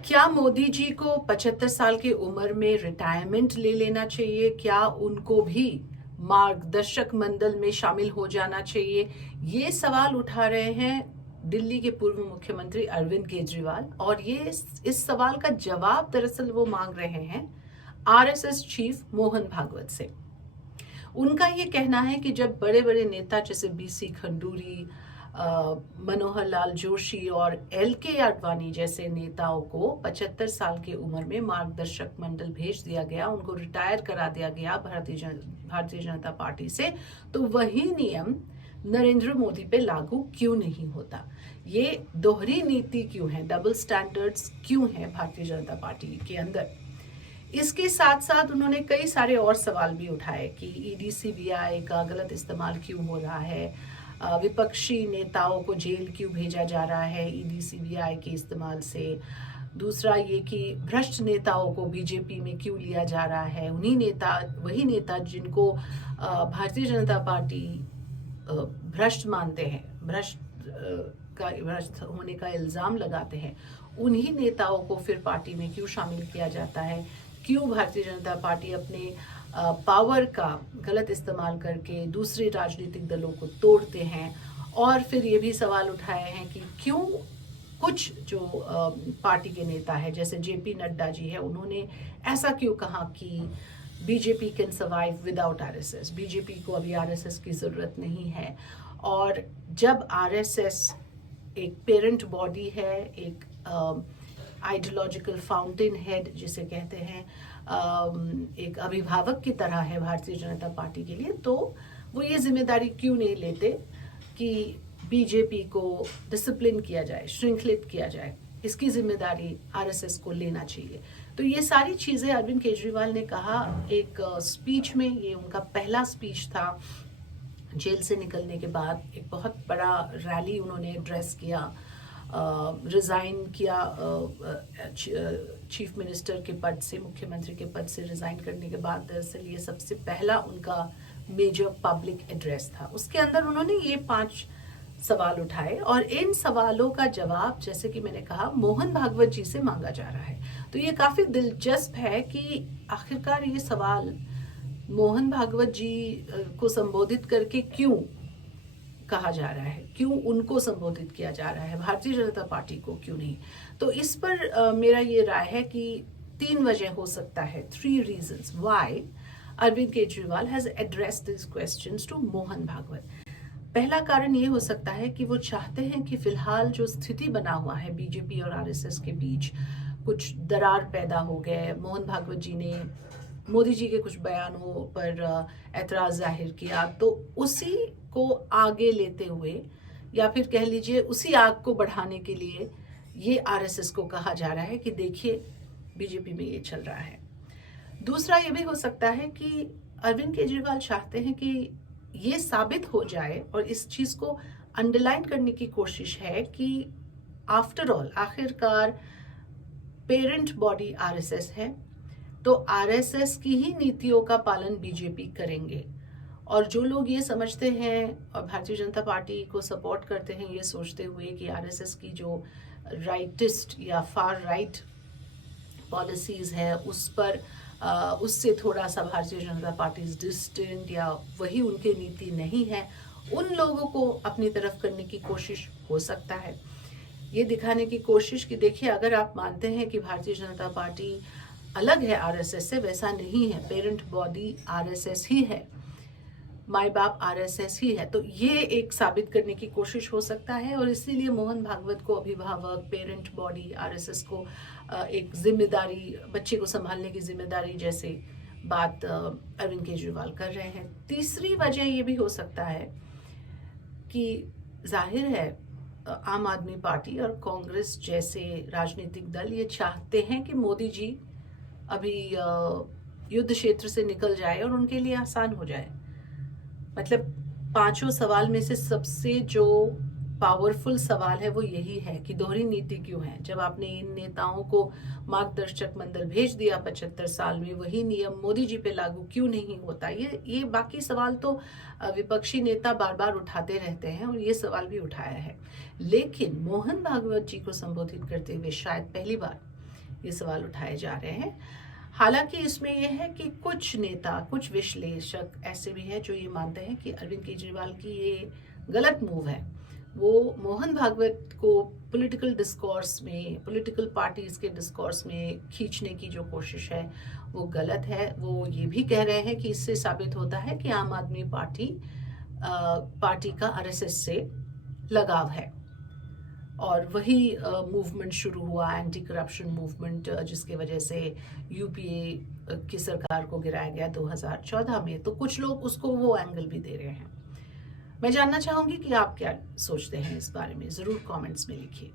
क्या मोदी जी को 75 साल की उम्र में रिटायरमेंट ले लेना चाहिए? क्या उनको भी मार्गदर्शक मंडल में शामिल हो जाना चाहिए? ये सवाल उठा रहे हैं दिल्ली के पूर्व मुख्यमंत्री अरविंद केजरीवाल, और ये इस सवाल का जवाब दरअसल वो मांग रहे हैं आरएसएस चीफ मोहन भागवत से। उनका ये कहना है कि जब बड़े बड़े नेता जैसे बीसी खंडूरी, मनोहर लाल जोशी और एल के आडवाणी जैसे नेताओं को 75 साल की उम्र में मार्गदर्शक मंडल भेज दिया गया, उनको रिटायर करा दिया गया भारतीय जनता पार्टी से, तो वही नियम नरेंद्र मोदी पे लागू क्यों नहीं होता? ये दोहरी नीति क्यों है? डबल स्टैंडर्ड्स क्यों है भारतीय जनता पार्टी के अंदर? इसके साथ साथ उन्होंने कई सारे और सवाल भी उठाए कि ईडी सीबीआई का गलत इस्तेमाल क्यों हो रहा है, विपक्षी नेताओं को जेल क्यों भेजा जा रहा है ईडी सीबीआई के इस्तेमाल से। दूसरा ये कि भ्रष्ट नेताओं को बीजेपी में क्यों लिया जा रहा है, वही नेता जिनको भारतीय जनता पार्टी भ्रष्ट मानते हैं, भ्रष्ट होने का इल्जाम लगाते हैं, उन्हीं नेताओं को फिर पार्टी में क्यों शामिल किया जाता है? क्यों भारतीय जनता पार्टी अपने पावर का गलत इस्तेमाल करके दूसरे राजनीतिक दलों को तोड़ते हैं? और फिर ये भी सवाल उठाए हैं कि क्यों कुछ जो पार्टी के नेता है जैसे जेपी नड्डा जी है, उन्होंने ऐसा क्यों कहा कि BJP can survive without RSS, BJP को अभी आरएसएस की ज़रूरत नहीं है। और जब आरएसएस एक पेरेंट बॉडी है, एक आइडियोलॉजिकल फाउंटेन हेड जिसे कहते हैं, एक अभिभावक की तरह है भारतीय जनता पार्टी के लिए, तो वो ये जिम्मेदारी क्यों नहीं लेते कि बीजेपी को डिसिप्लिन किया जाए, श्रृंखलित किया जाए? इसकी जिम्मेदारी आरएसएस को लेना चाहिए। तो ये सारी चीज़ें अरविंद केजरीवाल ने कहा एक स्पीच में। ये उनका पहला स्पीच था जेल से निकलने के बाद। एक बहुत बड़ा रैली उन्होंने एड्रेस किया, रिज़ाइन किया चीफ मिनिस्टर के पद से, मुख्यमंत्री के पद से रिज़ाइन करने के बाद। दरअसल ये सबसे पहला उनका मेजर पब्लिक एड्रेस था। उसके अंदर उन्होंने ये 5 सवाल उठाए और इन सवालों का जवाब, जैसे कि मैंने कहा, मोहन भागवत जी से मांगा जा रहा है। तो ये काफ़ी दिलचस्प है कि आखिरकार ये सवाल मोहन भागवत जी को संबोधित करके क्यों कहा जा रहा है, क्यों उनको संबोधित किया जा रहा है, भारतीय जनता पार्टी को क्यों नहीं? तो इस पर मेरा ये राय है कि 3 वजह हो सकता है, 3 reasons why Arvind Kejriwal has addressed this questions to Mohan Bhagwat. पहला कारण ये हो सकता है कि वो चाहते हैं कि फिलहाल जो स्थिति बना हुआ है बीजेपी और आरएसएस के बीच, कुछ दरार पैदा हो गए। मोहन भागवत जी ने मोदी जी के कुछ बयानों पर ऐतराज जाहिर किया, तो उसी को आगे लेते हुए, या फिर कह लीजिए उसी आग को बढ़ाने के लिए, ये आरएसएस को कहा जा रहा है कि देखिए बीजेपी में ये चल रहा है। दूसरा ये भी हो सकता है कि अरविंद केजरीवाल चाहते हैं कि ये साबित हो जाए, और इस चीज को अंडरलाइन करने की कोशिश है कि आफ्टर ऑल, आखिरकार पेरेंट बॉडी आरएसएस है, तो आरएसएस की ही नीतियों का पालन बीजेपी करेंगे। और जो लोग ये समझते हैं और भारतीय जनता पार्टी को सपोर्ट करते हैं ये सोचते हुए कि आरएसएस की जो राइटिस्ट या फार राइट पॉलिसीज है उस पर उससे थोड़ा सा भारतीय जनता पार्टी डिस्टेंट, या वही उनकी नीति नहीं है, उन लोगों को अपनी तरफ करने की कोशिश हो सकता है। ये दिखाने की कोशिश कि देखिए, अगर आप मानते हैं कि भारतीय जनता पार्टी अलग है आरएसएस से, वैसा नहीं है, पेरेंट बॉडी आरएसएस ही है, माई बाप आरएसएस ही है, तो ये एक साबित करने की कोशिश हो सकता है। और इसीलिए मोहन भागवत को अभिभावक, पेरेंट बॉडी आरएसएस को एक जिम्मेदारी, बच्चे को संभालने की जिम्मेदारी जैसे बात अरविंद केजरीवाल कर रहे हैं। तीसरी वजह ये भी हो सकता है कि जाहिर है आम आदमी पार्टी और कांग्रेस जैसे राजनीतिक दल ये चाहते हैं कि मोदी जी अभी युद्ध क्षेत्र से निकल जाए और उनके लिए आसान हो जाए। मतलब 5 सवाल में से सबसे जो पावरफुल सवाल है वो यही है कि दोहरी नीति क्यों है? जब आपने इन नेताओं को मार्गदर्शक मंडल भेज दिया 75 साल में, वही नियम मोदी जी पे लागू क्यों नहीं होता? ये बाकी सवाल तो विपक्षी नेता बार बार उठाते रहते हैं, और ये सवाल भी उठाया है। लेकिन मोहन भागवत जी को संबोधित करते हुए शायद पहली बार ये सवाल उठाए जा रहे हैं। हालांकि इसमें यह है कि कुछ नेता, कुछ विश्लेषक ऐसे भी हैं जो ये मानते हैं कि अरविंद केजरीवाल की ये गलत मूव है। वो मोहन भागवत को पॉलिटिकल डिस्कोर्स में, पॉलिटिकल पार्टीज के डिस्कोर्स में खींचने की जो कोशिश है वो गलत है। वो ये भी कह रहे हैं कि इससे साबित होता है कि आम आदमी पार्टी का आरएसएस से लगाव है, और वही मूवमेंट शुरू हुआ, एंटी करप्शन मूवमेंट, जिसके वजह से यूपीए की सरकार को गिराया गया 2014 में। तो कुछ लोग उसको वो एंगल भी दे रहे हैं। मैं जानना चाहूंगी कि आप क्या सोचते हैं इस बारे में, जरूर कमेंट्स में लिखिए।